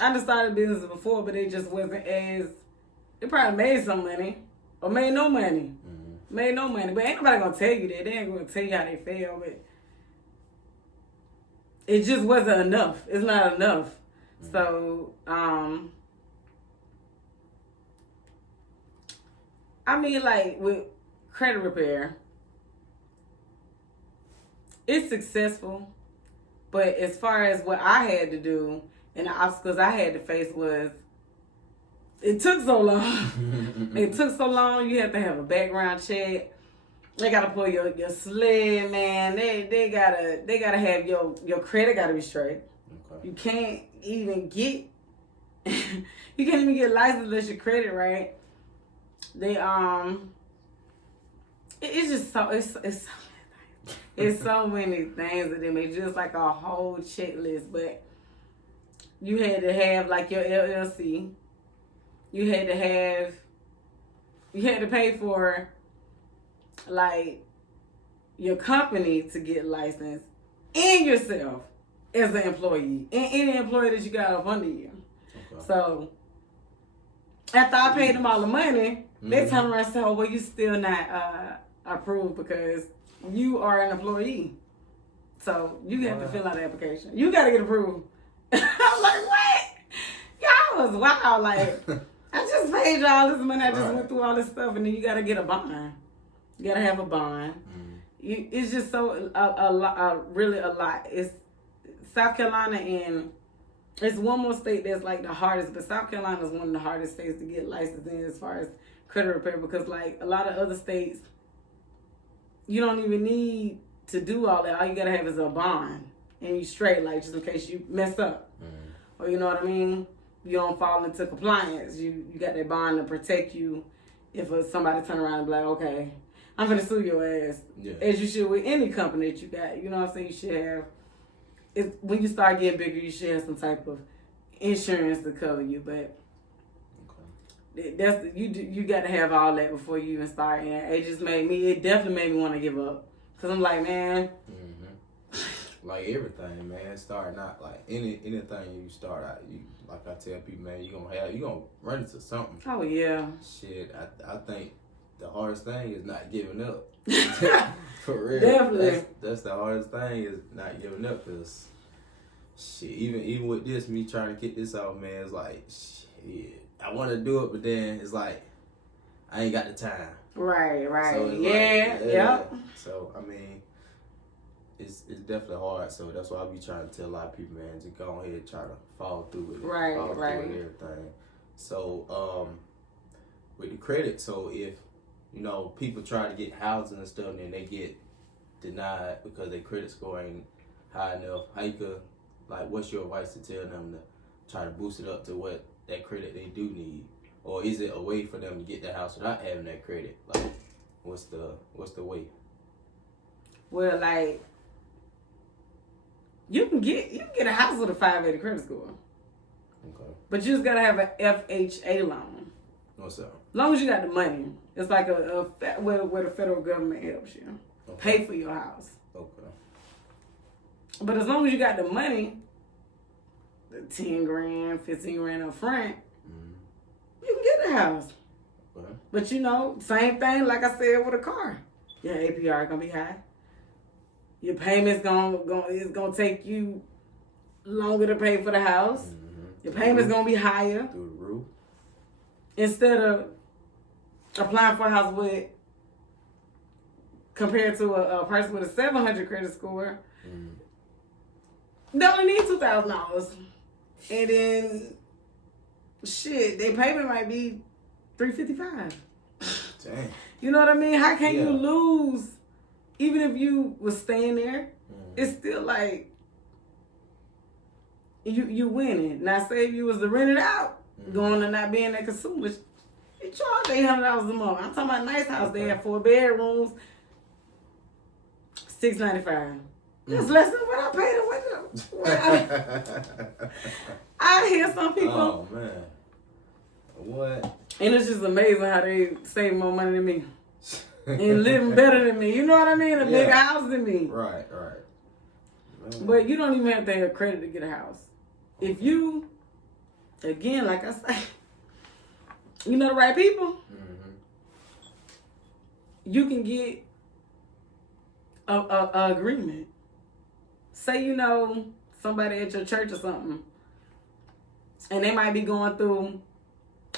I just started business before, but it just wasn't as... It probably made some money or made no money. Mm-hmm. Made no money. But ain't nobody going to tell you that. They ain't going to tell you how they feel, but... It just wasn't enough. It's not enough. Mm-hmm. So, I mean, like, with credit repair, it's successful. But as far as what I had to do and the obstacles I had to face was, it took so long. It took so long. You have to have a background check. They gotta pull your sled, man. They gotta have your credit gotta be straight. Okay. You can't even get licensed unless your credit right. They it's just so it's so many things that they make, just like a whole checklist. But you had to have like your LLC. You had to pay for like your company to get licensed and yourself as an employee and any employee that you got up under you. Okay. So after I paid them all the money, they turned around and said, "Oh, well, you still not approved because you are an employee. So you have to fill out the application. You got to get approved." I'm like, what? Y'all was wild. Like, I just paid y'all this money. I just went through all this stuff, and then you got to get a bond. You gotta have a bond. It's just so a lot, really a lot. It's South Carolina, and it's one more state that's like the hardest. But South Carolina is one of the hardest states to get licensed in as far as credit repair, because like a lot of other states, you don't even need to do all that. All you gotta have is a bond, and you straight, like, just in case you mess up, or you know what I mean. You don't fall into compliance. You got that bond to protect you if somebody turn around and be like, okay, I'm gonna sue your ass, as you should with any company that you got. You know what I'm saying? You should have. When you start getting bigger, you should have some type of insurance to cover you. But that's you got to have all that before you even start. And it definitely made me want to give up, because I'm like, man. Like everything, man, starting out, like anything you start out, you, like I tell people, man, you gonna run into something. Oh yeah. Shit, I think the hardest thing is not giving up. For real. Definitely. That's the hardest thing, is not giving up, cause shit, even with this, me trying to get this off, man, it's like, shit, I want to do it, but then it's like, I ain't got the time. Right. So Yep. So I mean, it's definitely hard. So that's why I be trying to tell a lot of people, man, just go ahead and try to follow through with it. Right. Through with everything. So with the credit, so if people try to get housing and stuff, and then they get denied because their credit score ain't high enough, how you could, like, what's your advice to tell them to try to boost it up to what that credit they do need? Or is it a way for them to get the house without having that credit? Like, what's the way? Well, like, you can get a house with a 580 credit score. Okay. But you just gotta have an FHA loan. What's up? As long as you got the money, it's like where the federal government helps you pay for your house. Okay. But as long as you got the money, the 10 grand, 15 grand up front, you can get a house. Okay. But same thing, like I said, with a car. Your APR gonna be high. Your payments it's gonna take you longer to pay for the house. Your payments gonna be higher. Through the roof. Instead of applying for a house compared to a person with a 700 credit score, they only need $2,000, and then shit, their payment might be $355. Dang. You know what I mean? How can you lose? Even if you was staying there, it's still like you winning. Now, say if you was to rent it out, going to not being a consumer, you charge $800 a month. I'm talking about a nice house. They have 4 bedrooms, $695. That's less than what I paid I hear some people. Oh man, what? And it's just amazing how they save more money than me and living better than me. You know what I mean? A bigger house than me. Right. Man. But you don't even have to have credit to get a house. If you, again, like I say, you know the right people, you can get a agreement. Say you know somebody at your church or something, and they might be going through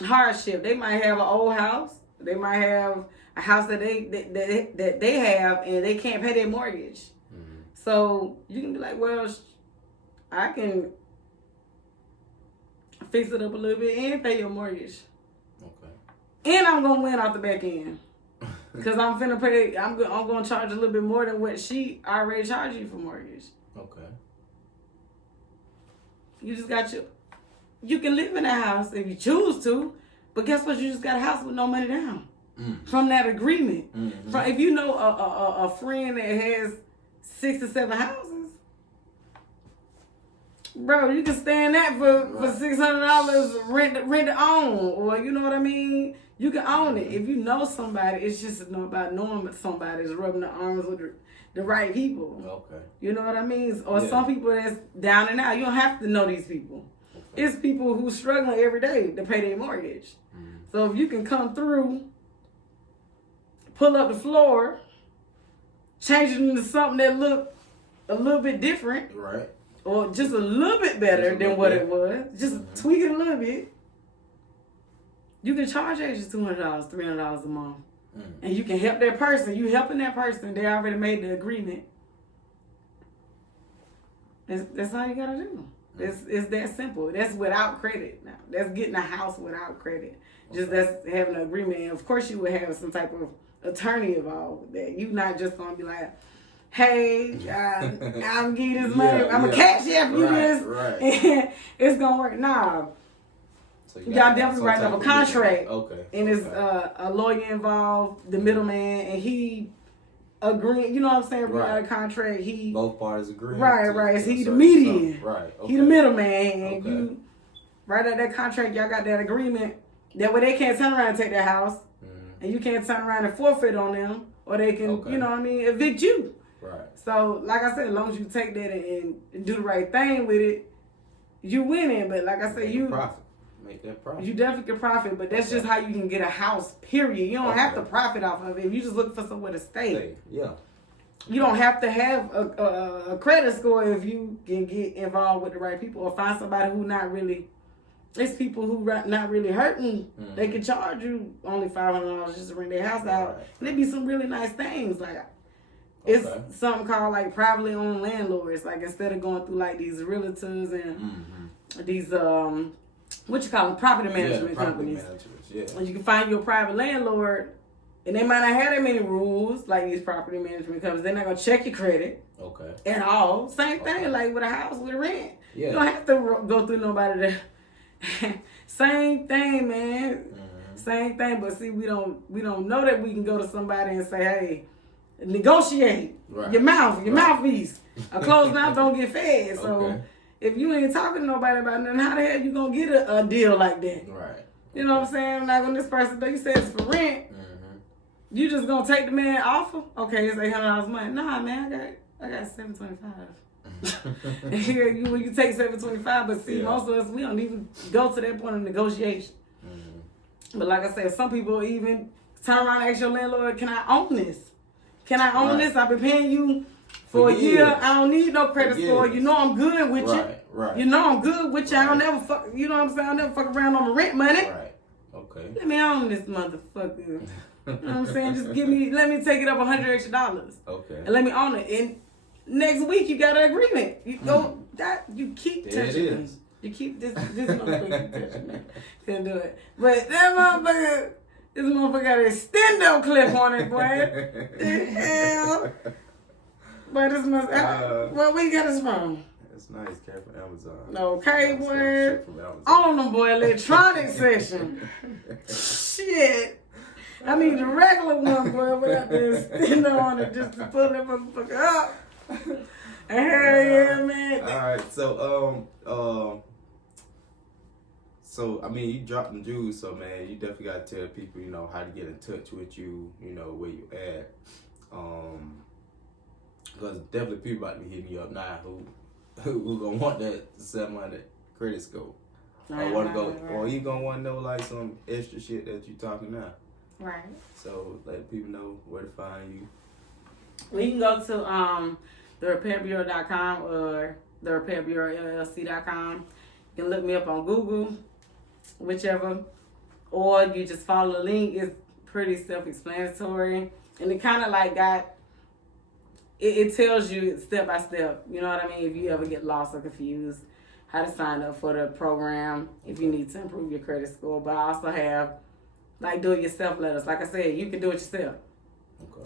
hardship. They might have an old house. They might have a house that they have, and they can't pay their mortgage. So you can be like, well, I can fix it up a little bit and pay your mortgage. Okay. And I'm gonna win off the back end, cause I'm finna pay. I'm gonna charge a little bit more than what she already charged you for mortgage. Okay. You just got you can live in a house if you choose to, but guess what? You just got a house with no money down from that agreement. From, if you know a friend that has 6 to 7 houses, bro, you can stay in that for $600 rent to own, or you know what I mean. You can own it if you know somebody. It's just about knowing somebody is rubbing the arms with the right people. Okay. You know what I mean? Or some people that's down and out. You don't have to know these people. Okay. It's people who's struggling every day to pay their mortgage. So if you can come through, pull up the floor, change it into something that look a little bit different. Right. Or just a little bit better than what it was. Just tweak it a little bit. You can charge agents $200, $300 a month. and you can help that person. You helping that person. They already made the agreement. That's all you gotta do. It's that simple. That's without credit. Now, that's getting a house without credit. Just that's having an agreement. And of course, you would have some type of attorney involved with that. You're not just gonna be like, "Hey, I'm giving you this money. I'm a cash app you this, and it's gonna work." Nah. So y'all definitely writing up a contract. Okay. And it's a lawyer involved, the middleman, and he agreeing. You know what I'm saying? Right. A contract. He both parties agree. Right. Is he the median? Right. Okay. He the middleman, and you write out that contract. Y'all got that agreement. That way they can't turn around and take their house, and you can't turn around and forfeit on them, or they can, you know what I mean, evict you. Right. So, like I said, as long as you take that and do the right thing with it, you winning. But like I said, make that profit. You definitely can profit, but that's just how you can get a house, period. You don't have to profit off of it. If you just look for somewhere to stay. Yeah. You don't have to have a credit score if you can get involved with the right people or find somebody who not really, it's people who not really hurting. They can charge you only $500 just to rent their house out. And there be some really nice things. Like, it's something called like privately owned landlords. Like, instead of going through like these realtors and these, what you call them, property management companies. And you can find your private landlord, and they might not have that many rules like these property management companies. They're not gonna check your credit. At all. Same thing like with a house with a rent. You don't have to go through nobody to. Same thing, man. Same thing, but see, we don't know that we can go to somebody and say, "Hey, negotiate your mouthpiece. A closed mouth don't get fed." So if you ain't talking to nobody about nothing, how the hell you gonna get a deal like that? Right. You know what I'm saying? Like when this person, you said it's for rent, you just gonna take the man offer? Okay, it's $800 a month. Nah, man, I got $725. Here, when you take $725, but see, most of us, we don't even go to that point of negotiation. But like I said, some people even turn around and ask your landlord, "Can I own this? Can I own this? I've been paying you for a year. I don't need no credit score. You know I'm good with you. You know I'm good with you. I don't never fuck. You know what I'm saying? I'll never fuck around on the rent money. Let me own this motherfucker. You know what I'm saying? Just let me take it up $100 extra. And let me own it. And next week you got an agreement. You go you keep touching me. You keep this motherfucker touching me. Couldn't do it. But that motherfucker, this motherfucker got an extendo clip on it, boy. The hell? But this must where we get this from? It's nice, care from Amazon. Okay, boy. On them, boy, electronic section. Shit. I need the regular one, boy, without the extender on it just to pull that motherfucker up. Hell yeah, man. Alright, so I mean, you dropped them jewels, so man, you definitely gotta tell people, you know, how to get in touch with you, you know, where you at. Because definitely people about to be hitting you up now who gonna want that 700 credit score. Or you gonna want to know like some extra shit that you talking now. Right. So let people know where to find you. Well, you can go to therepairbureau.com or therepairbureaullc.com. You can look me up on Google, whichever, or you just follow the link. It's pretty self-explanatory, and it kind of like it tells you step by step. You know what I mean? If you ever get lost or confused, how to sign up for the program if you need to improve your credit score. But I also have like do-it-yourself letters. Like I said, you can do it yourself.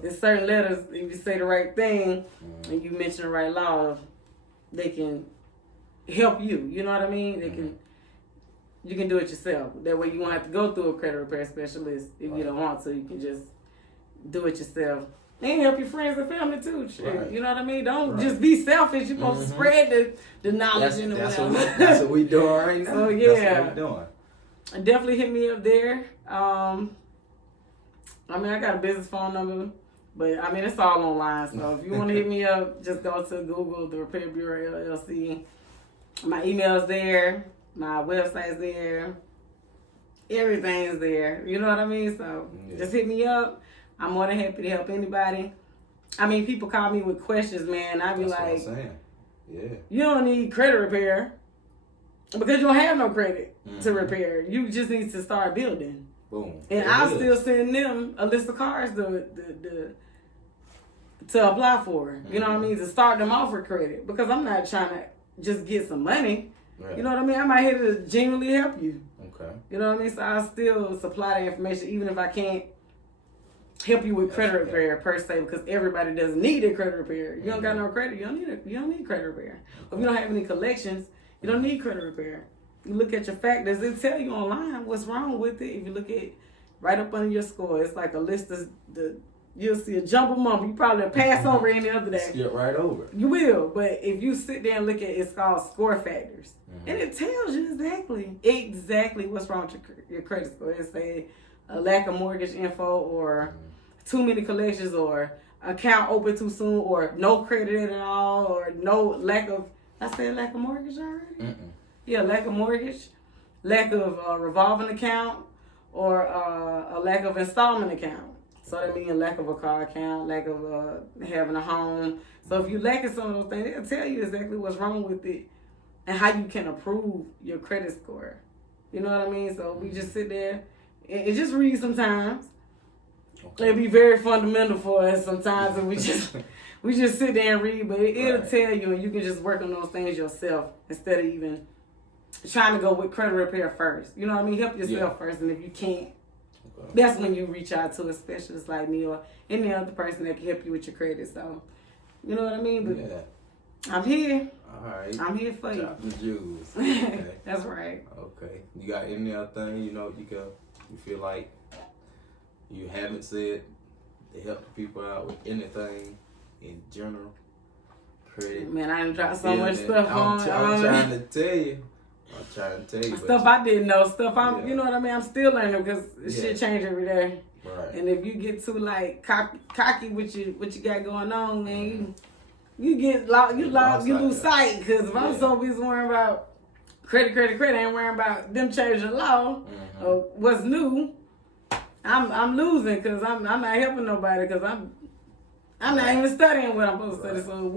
There's certain letters, if you say the right thing and you mention the right law, they can help you. You know what I mean? You can do it yourself. That way you won't have to go through a credit repair specialist if you don't want to. You can just do it yourself. And help your friends and family too. Shit. You know what I mean? Don't just be selfish. You're supposed to spread the knowledge in the world. That's what we doing right now. So yeah. That's what we doing. Definitely hit me up there. I mean, I got a business phone number, but I mean, it's all online. So if you want to hit me up, just go to Google, The Repair Bureau LLC. My email's there. My website's there. Everything's there. You know what I mean? So just hit me up. I'm more than happy to help anybody. I mean, people call me with questions, man. I be That's like, what I'm saying. Yeah. You don't need credit repair because you don't have no credit to repair. You just need to start building. Boom. And There I'll it still is. send them a list of cars to apply for. You know what I mean? To start them off with credit. Because I'm not trying to just get some money. Right. You know what I mean? I'm out here to genuinely help you. Okay. You know what I mean? So I'll still supply the information even if I can't help you with credit repair per se, because everybody doesn't need a credit repair. You don't got no credit, you don't need credit repair. If you don't have any collections, you don't need credit repair. You look at your factors, it tell you online what's wrong with it. If you look at right up under your score, it's like a list of you'll see a jumble mumble. You probably pass over any other day. Skip right over. You will, but if you sit there and look at it's called score factors, and it tells you exactly what's wrong with your credit score. It say a lack of mortgage info, or too many collections, or account open too soon, or no credit at all, or no lack of. I said lack of mortgage already. Yeah, lack of mortgage, lack of revolving account, or a lack of installment account. So that means lack of a car account, lack of having a home. So if you lacking some of those things, they'll tell you exactly what's wrong with it and how you can improve your credit score. You know what I mean? So we just sit there and just read sometimes. Okay. It'll be very fundamental for us sometimes, and we just sit there and read, but it'll tell you, and you can just work on those things yourself instead of even trying to go with credit repair first. You know what I mean? Help yourself first, and if you can't, that's when you reach out to a specialist like me or any other person that can help you with your credit. So, you know what I mean? But I'm here. All right. I'm here for you. Drop the jewels. Okay. That's right. Okay. You got any other thing, you feel like you haven't said to help the people out with anything in general? Credit. Man, I done dropped so much stuff I'm trying to tell you. Stuff I didn't know. Stuff you know what I mean? I'm still learning because shit change every day. Right. And if you get too like cocky with what you got going on, man, you get lost. You lose sight. Because if I'm so busy worrying about credit, I ain't worrying about them changing the law or what's new. I'm losing because I'm not helping nobody because I'm not even studying what I'm supposed to study. So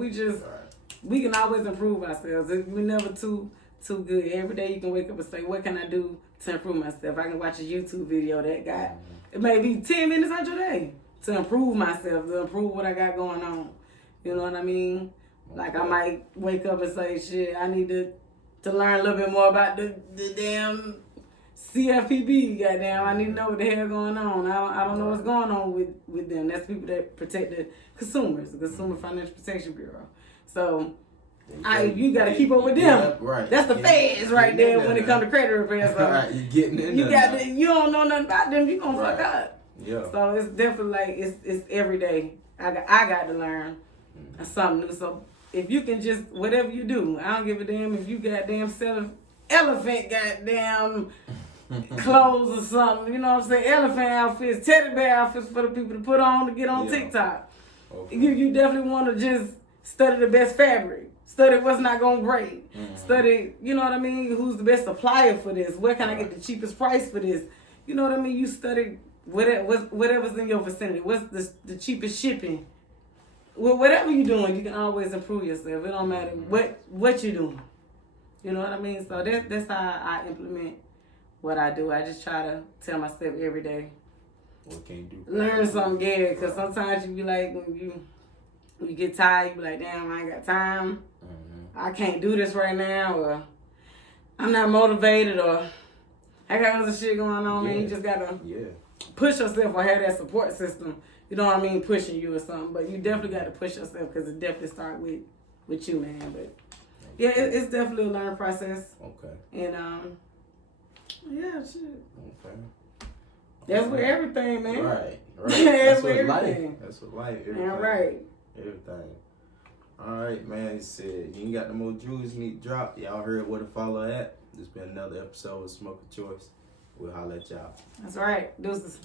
we can always improve ourselves. We never too good. Every day you can wake up and say, what can I do to improve myself? I can watch a YouTube video that got, it may be 10 minutes out your day to improve myself, to improve what I got going on. You know what I mean? Like I might wake up and say, shit, I need to learn a little bit more about the damn CFPB, goddamn. I need to know what the hell going on. I don't know what's going on with them. That's people that protect the consumers, the Consumer Financial Protection Bureau. So you got to keep up with them. Yeah, right. That's the feds right there when it comes to credit repair. So right, you getting in there. You don't know nothing about them, you gonna fuck up. Yeah. So it's definitely like it's every day. I got to learn something new. So if you can just whatever you do, I don't give a damn if you goddamn selling elephant goddamn clothes or something. You know what I'm saying? Elephant outfits, teddy bear outfits for the people to put on to get on TikTok. Okay. You definitely want to just study the best fabric. Study what's not going to break. Study, you know what I mean? Who's the best supplier for this? Where can I get the cheapest price for this? You know what I mean? You study whatever's in your vicinity. What's the cheapest shipping? Whatever you're doing, you can always improve yourself. It don't matter what you're doing. You know what I mean? So that's how I implement what I do. I just try to tell myself every day. What can you do? Learn something good. Because sometimes you be like, when you get tired, you be like, damn, I ain't got time. I can't do this right now, or I'm not motivated, or I got other shit going on, man. You just gotta push yourself or have that support system. You know what I mean? Pushing you or something. But you definitely got to push yourself because it definitely starts with you, man. But yeah, it's definitely a learning process. Okay. And yeah, shit. Okay. That's with everything, man. Right. That's with everything. That's with life. Everything. Yeah, right. Everything. All right, man. He said, you ain't got no more jewels you need to drop. Y'all heard where to follow at. This been another episode of Smoker Choice. We'll holler at y'all. That's right. Deuces.